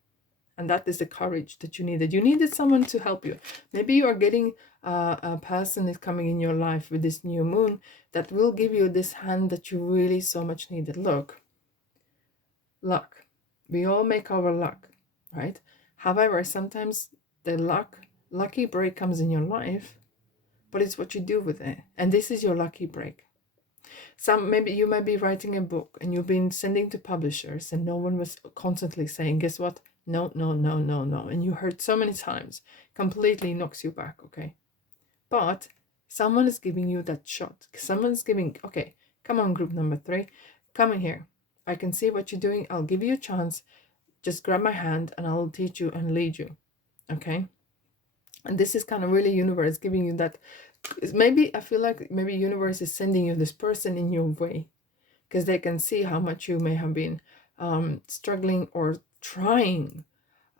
And that is the courage that you needed. You needed someone to help you. Maybe you are getting a person is coming in your life with this new moon that will give you this hand that you really so much needed. Look, luck. We all make our luck, right? However, sometimes the lucky break comes in your life, but it's what you do with it. And this is your lucky break. Maybe you might be writing a book and you've been sending to publishers and no one was constantly saying, guess what? No, no, no, no, no. And you heard so many times, completely knocks you back, okay? But someone is giving you that shot. Someone's giving, okay, come on, group number 3, come in here. I can see what you're doing. I'll give you a chance. Just grab my hand and I'll teach you and lead you, okay? And this is kind of really universe giving you that. Maybe I feel like maybe universe is sending you this person in your way because they can see how much you may have been struggling or trying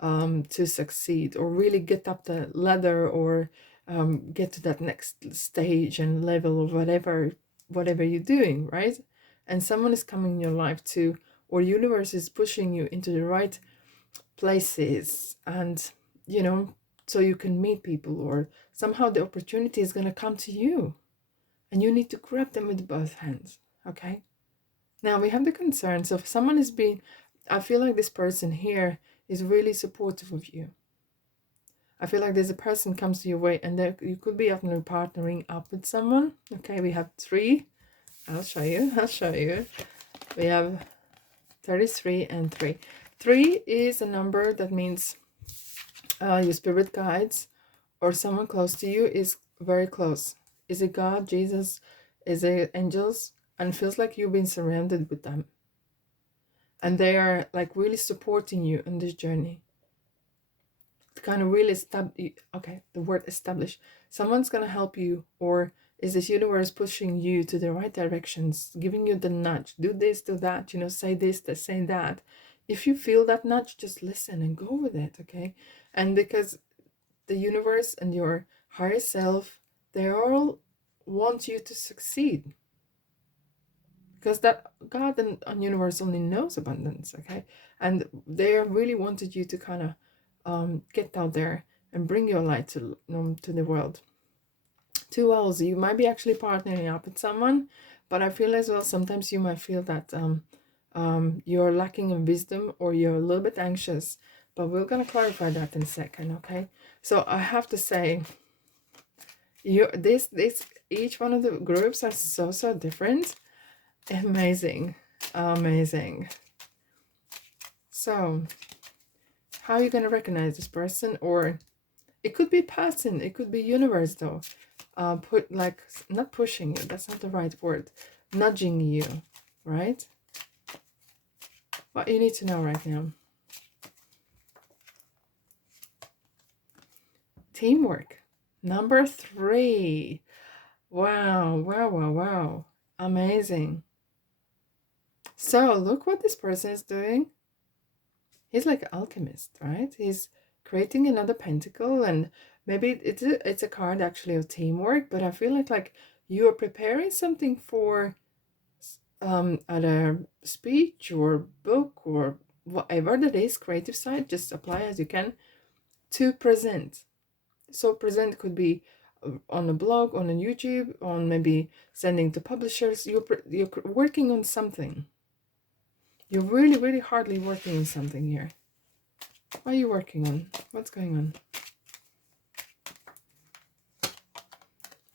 to succeed or really get up the ladder or get to that next stage and level of whatever you're doing, right? And someone is coming in your life too, or universe is pushing you into the right places, and so you can meet people, or somehow the opportunity is going to come to you and you need to grab them with both hands, okay? Now we have the concern. So if someone is being, I feel like this person here is really supportive of you. I feel like there's a person comes to your way and there you could be partnering up with someone. Okay, we have 3. I'll show you. We have 33 and 3. 3 is a number that means your spirit guides or someone close to you is very close. Is it God, Jesus? Is it angels? and feels like you've been surrounded with them. And they are like really supporting you in this journey. To kind of really establish, okay, the word establish. Someone's gonna help you, or is this universe pushing you to the right directions, giving you the nudge, do this, do that, say this, say that. If you feel that nudge, just listen and go with it, okay? And because the universe and your higher self, they all want you to succeed, because that God and universe only knows abundance, okay? And they really wanted you to kind of get out there and bring your light to the world. Two L's, you might be actually partnering up with someone, but I feel as well sometimes you might feel that you're lacking in wisdom, or you're a little bit anxious, but we're going to clarify that in a second, okay? So I have to say, this each one of the groups are so different. Amazing. So how are you going to recognize this person? Or it could be person, it could be universe though. Put like, not pushing you, that's not the right word, nudging you, right? What you need to know right now. Teamwork. Number 3. Wow. Amazing. So look what this person is doing. He's like an alchemist, right? He's creating another pentacle, and maybe it's a card actually of teamwork, but I feel like you are preparing something for at a speech or book or whatever that is, creative side, just apply as you can to present. So present could be on a blog, on a YouTube, on maybe sending to publishers. You're working on something. You're really hardly working on something here. What are you working on? What's going on?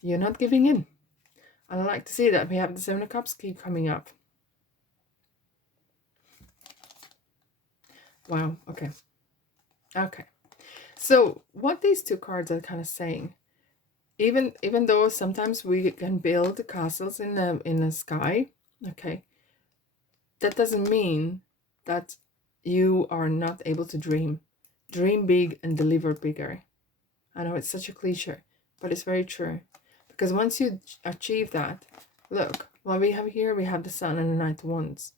You're not giving in. I like to see that. We have the 7 of Cups keep coming up. Wow, okay. So what these two cards are kind of saying, even though sometimes we can build castles in the sky, okay, that doesn't mean that you are not able to dream. Dream big and deliver bigger. I know it's such a cliche, but it's very true. Because once you achieve that, look, what we have here, we have the Sun and the Knight of Wands.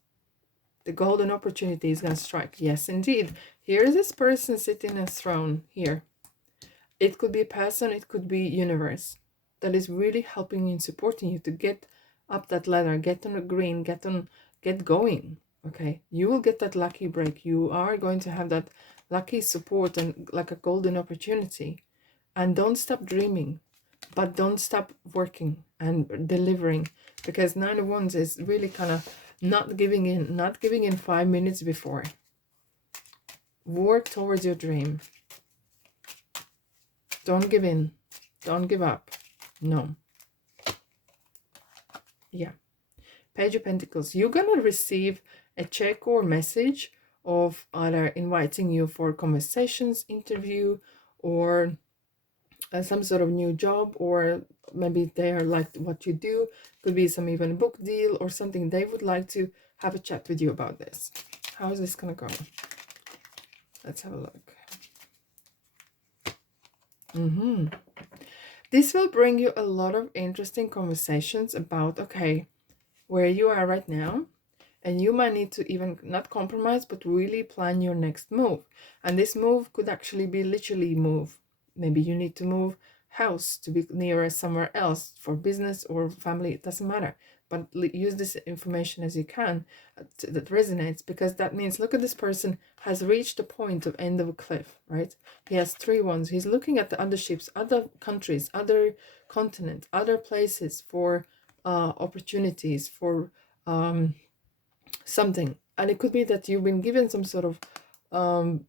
The golden opportunity is going to strike. Yes, indeed. Here is this person sitting on a throne here. It could be a person, it could be universe that is really helping you and supporting you to get up that ladder, get on the green, get going. Okay, you will get that lucky break. You are going to have that lucky support and like a golden opportunity. And don't stop dreaming, but don't stop working and delivering, because 9 of Wands is really kind of not giving in 5 minutes before. Work towards your dream. Don't give in. Don't give up. No. Yeah. Page of Pentacles. You're going to receive a check or message of either inviting you for conversations, interview, or some sort of new job, or maybe they are like what you do. Could be some even book deal or something. They would like to have a chat with you about this. How is this going to go? Let's have a look. This will bring you a lot of interesting conversations about, okay, where you are right now, and you might need to even not compromise, but really plan your next move. And this move could actually be literally move. Maybe you need to move house to be nearer somewhere else for business or family, it doesn't matter. But use this information as you can that resonates, because that means, look at this person has reached the point of end of a cliff, right? He has 3 wands. He's looking at the other ships, other countries, other continents, other places for opportunities, for something. And it could be that you've been given some sort of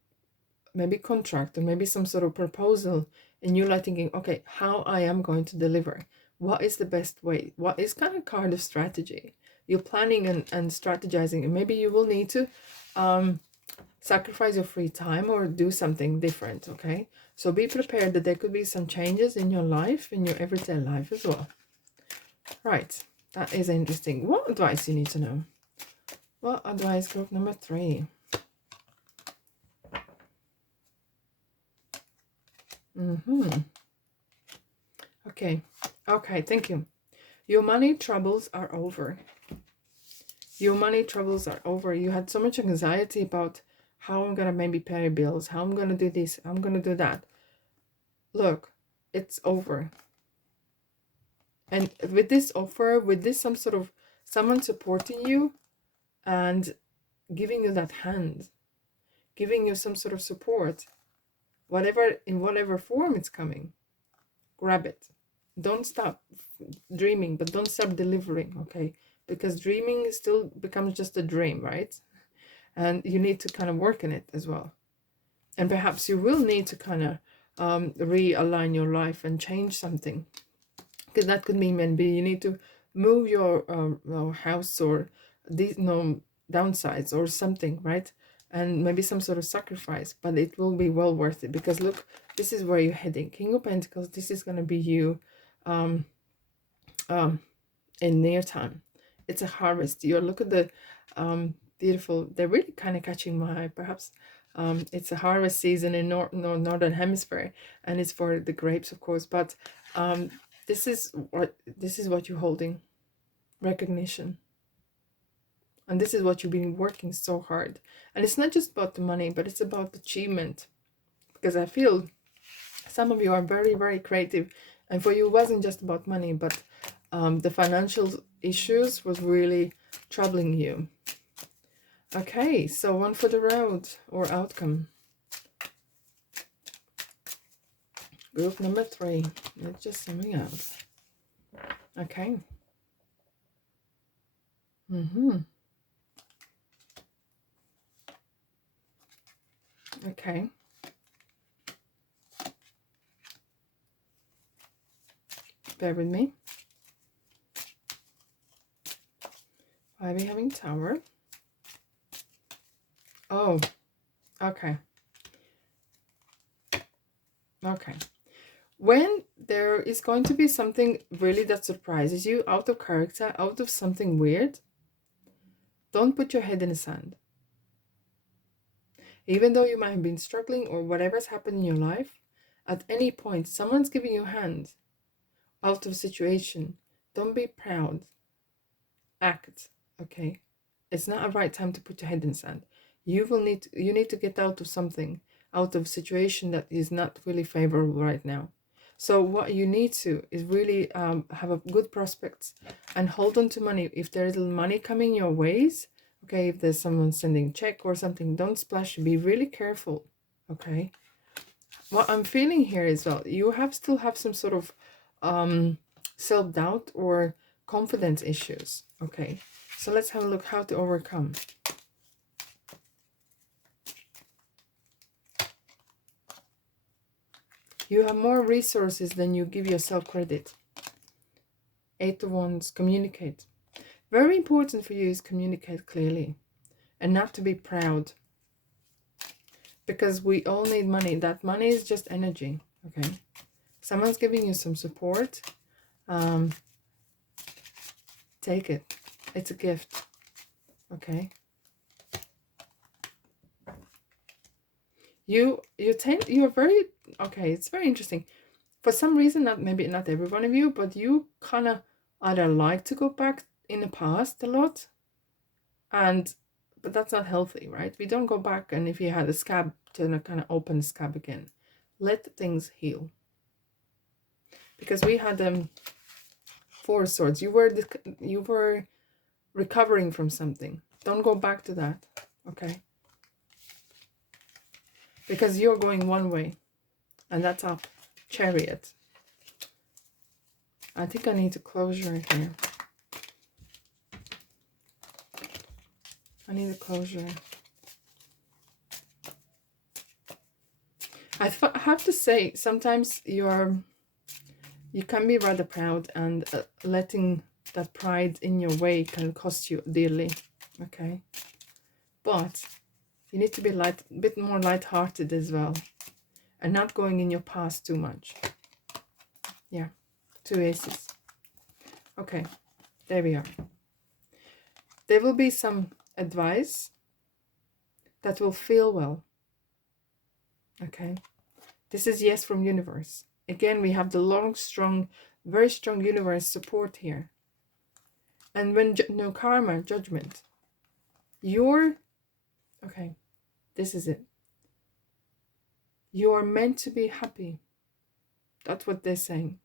maybe contract, or maybe some sort of proposal, and you're like thinking, okay, how I am going to deliver, what is the best way, what is kind of card of strategy. You're planning and strategizing, and maybe you will need to sacrifice your free time or do something different, okay? So be prepared that there could be some changes in your life, in your everyday life as well. Right, That is interesting. What advice you need to know? What advice, group number 3? Okay. Okay, thank you. Your money troubles are over. Your money troubles are over. You had so much anxiety about how I'm going to maybe pay bills, how I'm going to do this, I'm going to do that. Look, it's over. And with this offer, with this some sort of someone supporting you and giving you that hand, giving you some sort of support, whatever, in whatever form it's coming, grab it. Don't stop dreaming, but don't stop delivering, okay? Because dreaming still becomes just a dream, right? And you need to kind of work in it as well. And perhaps you will need to kind of realign your life and change something. Because that could mean maybe you need to move your house, or these downsides or something, right? And maybe some sort of sacrifice, but it will be well worth it, because look, this is where you're heading. King of Pentacles, this is going to be you in near time. It's a harvest. You look at the beautiful, they're really kind of catching my eye. Perhaps it's a harvest season in northern hemisphere, and it's for the grapes, of course, but this is what you're holding, recognition. And this is what you've been working so hard. And it's not just about the money, but it's about achievement. Because I feel some of you are very, very creative. And for you, it wasn't just about money, but the financial issues was really troubling you. Okay, so one for the road, or outcome. Group number 3. It's just summing out. Okay. Okay. Bear with me. Why are we having Tower? Oh, okay. Okay. When there is going to be something really that surprises you, out of character, out of something weird, don't put your head in the sand. Even though you might have been struggling or whatever's happened in your life, at any point, someone's giving you a hand out of a situation. Don't be proud. Act, okay? It's not a right time to put your head in the sand. You need to get out of something, out of a situation that is not really favorable right now. So what you need to is really have a good prospects and hold on to money. If there is money coming your ways, okay, if there's someone sending check or something, don't splash. Be really careful, okay? What I'm feeling here is, well, you still have some sort of self-doubt or confidence issues, okay? So let's have a look how to overcome. You have more resources than you give yourself credit. 8 of Wands, communicate. Very important for you is communicate clearly and not to be proud. Because we all need money. That money is just energy, okay? Someone's giving you some support. Take it. It's a gift, okay? You're very, okay, it's very interesting. For some reason, maybe not every one of you, but you kind of either like to go back in the past a lot, but that's not healthy, right? We don't go back, and if you had a scab, to kind of open the scab again. Let things heal. Because we had 4 swords. You were recovering from something. Don't go back to that, okay? Because you're going one way, and that's up. Chariot. I think I need a closure here. I need a closure. I have to say, sometimes you can be rather proud, and letting that pride in your way can cost you dearly, okay? But you need to be a bit more light-hearted as well, and not going in your past too much. Yeah, 2 aces. Okay, There we are. There will be some advice that will feel well. Okay. This is yes from universe. Again, we have the long, strong, very strong universe support here. And when no karma, judgment, you're, okay, this is it. You're meant to be happy. That's what they're saying.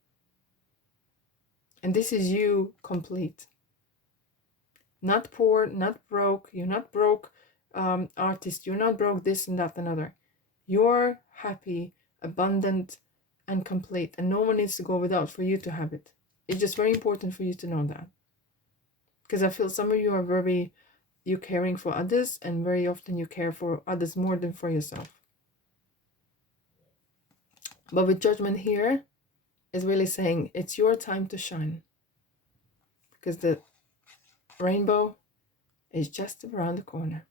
And this is you complete. Not poor, not broke. You're not broke artist. You're not broke this and that and other. You're happy, abundant, and complete. And no one needs to go without for you to have it. It's just very important for you to know that. Because I feel some of you are you're caring for others, and very often you care for others more than for yourself. But with judgment here is really saying it's your time to shine. Because the rainbow is just around the corner.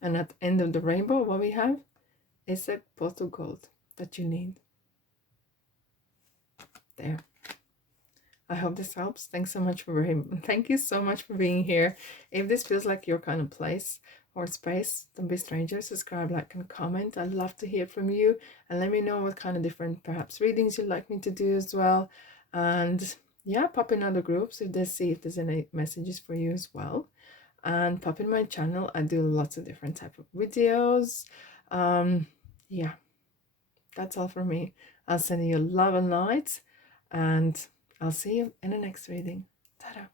And at the end of the rainbow, what we have is a pot of gold that you need. There. I hope this helps. Thank you so much for being here. If this feels like your kind of place or space, don't be strangers. Subscribe, like, and comment. I'd love to hear from you, and let me know what kind of different perhaps readings you'd like me to do as well. And yeah, pop in other groups if there's any messages for you as well. And pop in my channel. I do lots of different type of videos. Yeah, that's all from me. I'll send you love and light, and I'll see you in the next reading. Ta-da!